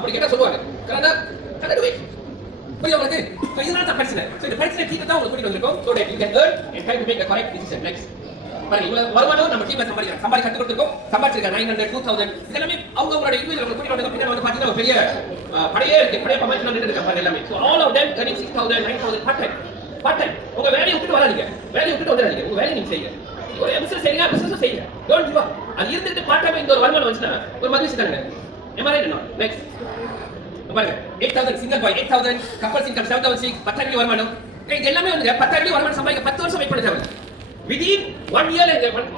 அப்படி கேட்டா சொல்லுவாங்க கரெக்டா கரெக்ட் புரியுது உங்களுக்கு சோ இதனால தான் பிரச்சனை சோ இந்த பிரச்சனை தீர்க்க தான் உங்களுக்கு கூட்டிட்டு வந்திருக்கோம் so that you can earn and try to make the correct decision next பாருங்க இவ்வளவு வருமானம் நம்ம டீம்ல சம்பாதிக்க கத்து கொடுத்துருக்கோம் சம்பாதிச்சிருக்க 900 2000 இதெல்லாம் அவங்களோட இண்டிவிஜுவல் அவங்க கூட்டிட்டு வந்தது பின்னாடி வந்து பாத்தீங்கன்னா பெரிய படையே இருக்கு படைய பமாச்சு நின்னுட்டு இருக்காங்க எல்லாமே so all of them earning 6000 9000 part time உங்க வேலையை விட்டு வராதீங்க வேலையை விட்டு வந்துடாதீங்க உங்க வேலையை நீங்க செய்யுங்க ஒரு பிசினஸ் செய்யுங்க பிசினஸ் செய்யுங்க டோன்ட் கிவ் அப் அது இருந்துட்டு பார்ட் டைம் இந்த ஒரு வருமானம் வந்துச்சுனா ஒரு மகிழ்ச்சி தாங்க எம்ஆர்ஐ என்ன நெக்ஸ்ட் பாருங்க 8000 சிங்கிள் பாய் 8000 கப்பல்ஸ் இன்கம் 7000 10,000 வருமானம் இது எல்லாமே வந்து 10,000 வருமானம் சம்பாதிக்க 10 வருஷம் வெயிட் பண்ண தேவை within 1 year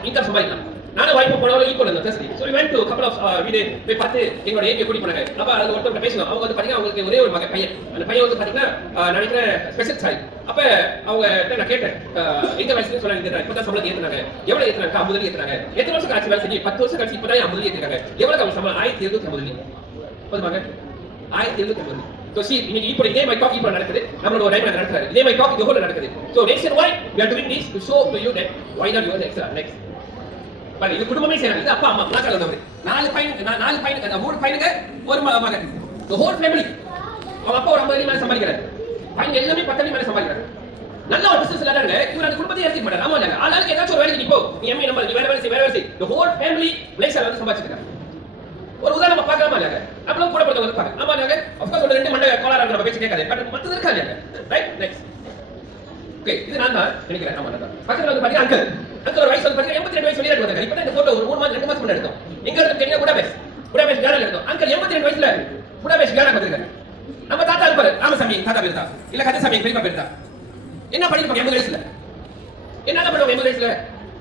இன்கம் சம்பாதிக்கலாம் நானே வாய்ப்பு போனவங்க ஈக்குவல் அந்த தஸ்தி so we went to a couple of வீடு போய் பார்த்து எங்களோட ஏகே கூடி போனாங்க அப்ப அது ஒருத்தர் பேசணும் அவங்க வந்து பாத்தீங்கன்னா அவங்களுக்கு ஒரே ஒரு பையன் அந்த பையன் வந்து பாத்தீங்கன்னா நினைக்கிறேன் ஸ்பெஷல் சாய் அப்ப அவங்க நான் கேட்டேன் எங்க வயசுல சொன்னாங்க இப்பதான் சம்பளம் ஏத்துனாங்க எவ்வளவு ஏத்துனாங்க 50 ஏத்துனாங்க எத்தனை வருஷம் கழிச்சு வேலை செஞ்சு 10 வருஷம் கழிச்சு இப்பதான் 50 ஏத்துறாங்க எவ்வளவு அவங்க சம்பளம் 1750 போதுமாங்க 1750 So see, இப்போ இதே மை டாக் இப்போ நடக்குது நம்மளோட ஒரு டைம்ல நடக்குது இதே மை டாக் இது நடக்குது so next and why we are doing this to show to you that why not you are extra next பாருங்க இது குடும்பமே செய்றாங்க இது அப்பா அம்மா நாக்கால வந்தவங்க நாலு பையன் மூணு பையனுங்க ஒரு மகன் the whole family அவங்க அப்பா ஒரு 50 மேல சம்பாதிக்கிறாரு பையன் எல்லாமே 10 மேல சம்பாதிக்கிறாரு நல்ல ஒரு பிசினஸ் இல்லைங்க இவர் அந்த குடும்பத்தை எடுத்துக்க மாட்டாரு ஆமா இல்லங்க ஆளாளுக்கு ஏதாச்சும் ஒரு வேலைக்கு நீ போ நீ எம்ஏ நம்பர் நீ வேற வேலை செய் the whole family மலேசியால வந்து சம்பாதிச்சிருக்காங்க ஒரு உதாரணமா பார்க்கலாமா இல்லங்க அப்பளம் கூட போறவங்க வந்து பாருங்க ஆமா இல்லங்க of course ஒரு ரெண்டு மண்டை கோளாரா நம்ம பேசி கேட்காதே பட் மத்தது இருக்கா இல்லங்க ரைட் நெக்ஸ்ட் ஓகே இது நான் தான் நினைக்கிறேன் ஆமா நான் பக்கத்துல வந்து பாத்தீங்க அங்கிள் ஒரு வயசு வந்து பாத்தீங்க 82 வயசு வெளியில வந்தாங்க இப்போ இந்த போட்டோ ஒரு 3 மாசம் 2 மாசம் முன்னாடி எடுத்தோம் எங்க இருந்து தெரியுமா புடாபெஸ்ட் கானால எடுத்தோம் அங்கிள் 82 வயசுல புடாபெஸ்ட் கானா வந்திருக்காரு நம்ம தாத்தா இருப்பாரு ராமசாமி தாத்தா பேர் தான் இல்ல கந்தசாமி பெரியப்பா பேர் தான் என்ன பண்ணிருப்பாங்க 80 வயசுல என்ன பண்ணுவாங்க 80 வயசுல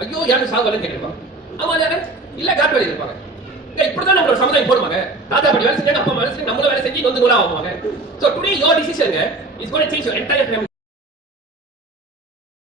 ஐயோ யாரும் சாவலன்னு கேட்பாங்க ஆமா இல்ல காட்டு வேலை இருப்பாங்க இப்படிதான் நம்மளோட சமுதாயம் போடுவாங்க தாத்தா படி வேலை செஞ்சாங்க அப்பா வேலை செஞ்சு நம்மளும் வேலை செஞ்சு வந்து நூறா ஆவாங்க so today your decision is going to change your entire family